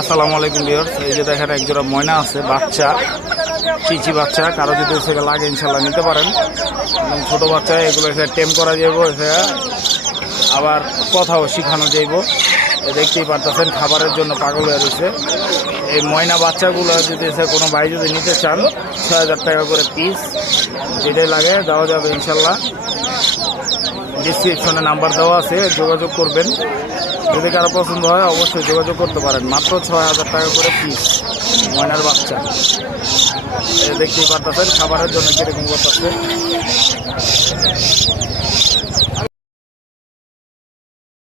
আসসালামু আলাইকুম ভিউয়ার্স, এই যে দেখেন একজোড়া ময়না আছে, বাচ্চা, চিচি বাচ্চা। কারো যদি সেটা লাগে ইনশাল্লাহ নিতে পারেন। এবং ছোট বাচ্চা এগুলো এসে টেম করা যাইব, এসে আবার কথাও শিখানো যাইব। দেখতেই পারতেছেন খাবারের জন্য পাগল হয়ে রয়েছে। এই ময়না বাচ্চাগুলো যদি এসে কোনো ভাই যদি নিতে চান ৬,০০০ টাকা করে পিস, যেটাই লাগে দেওয়া যাবে ইনশাল্লাহ। ডিসক্রিপশনে নাম্বার দেওয়া আছে, যোগাযোগ করবেন। যদি কারো পছন্দ হয় অবশ্যই যোগাযোগ করতে পারেন। মাত্র ৬,০০০ টাকা করে পিস ময়নার বাচ্চা। দেখতেই পারতেছেন খাবারের জন্য কিরকম করতেছে।